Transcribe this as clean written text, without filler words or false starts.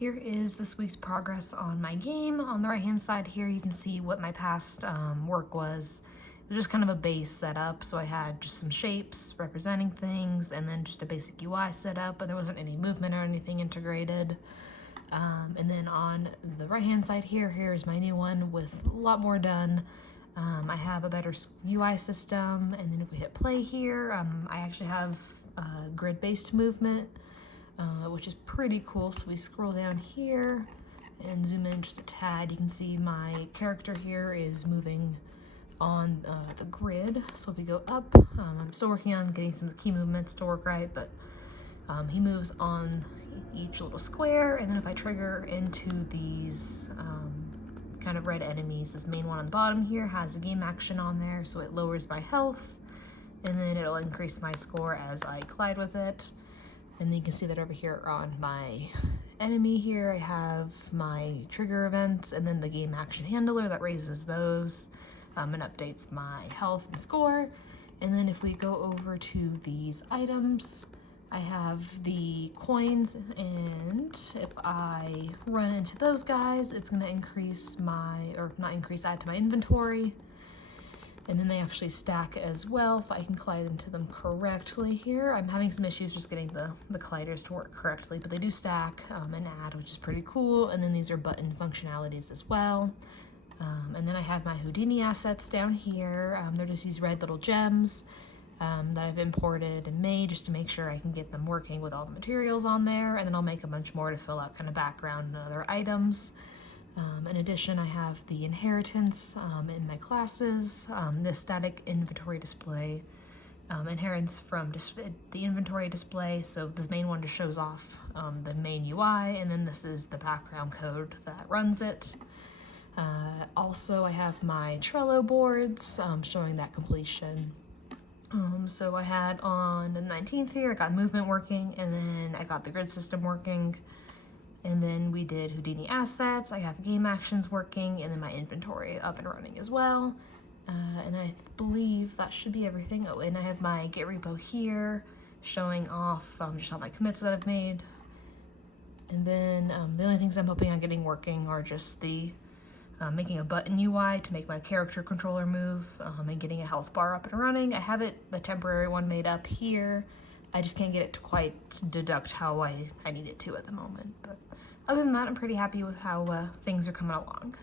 Here is this week's progress on my game. On the right hand side here you can see what my past work was. It was just kind of a base setup, so I had just some shapes representing things and then just a basic UI setup, but there wasn't any movement or anything integrated. And then on the right hand side here's my new one with a lot more done. I have a better UI system, and then if we hit play here, I actually have grid-based movement, which is pretty cool. So we scroll down here and zoom in just a tad. You can see my character here is moving on the grid. So if we go up, I'm still working on getting some of the key movements to work right, but he moves on each little square, and then if I trigger into these kind of red enemies, this main one on the bottom here has a game action on there, so it lowers my health, and then it'll increase my score as I collide with it. And then you can see that over here on my enemy here, I have my trigger events and then the game action handler that raises those and updates my health and score. And then if we go over to these items, I have the coins, and if I run into those guys, it's gonna increase my, or not increase, add to my inventory. And then they actually stack as well if I can collide into them correctly here. I'm having some issues just getting the colliders to work correctly, but they do stack and add, which is pretty cool. And then these are button functionalities as well. And then I have my Houdini assets down here. They're just these red little gems that I've imported and made just to make sure I can get them working with all the materials on there. And then I'll make a bunch more to fill out kind of background and other items. In addition, I have the inheritance in my classes, the static inventory display, inheritance from the inventory display. So this main one just shows off the main UI, and then this is the background code that runs it. Also, I have my Trello boards showing that completion. So I had on the 19th here, I got movement working, and then I got the grid system working. And then we did Houdini assets, I have game actions working, and then my inventory up and running as well. And then I believe that should be everything. Oh, and I have my Git repo here showing off just all my commits that I've made. And then the only things I'm hoping on getting working are just the making a button UI to make my character controller move, and getting a health bar up and running. I have the temporary one made up here. I just can't get it to quite deduct how I need it to at the moment. But other than that, I'm pretty happy with how things are coming along.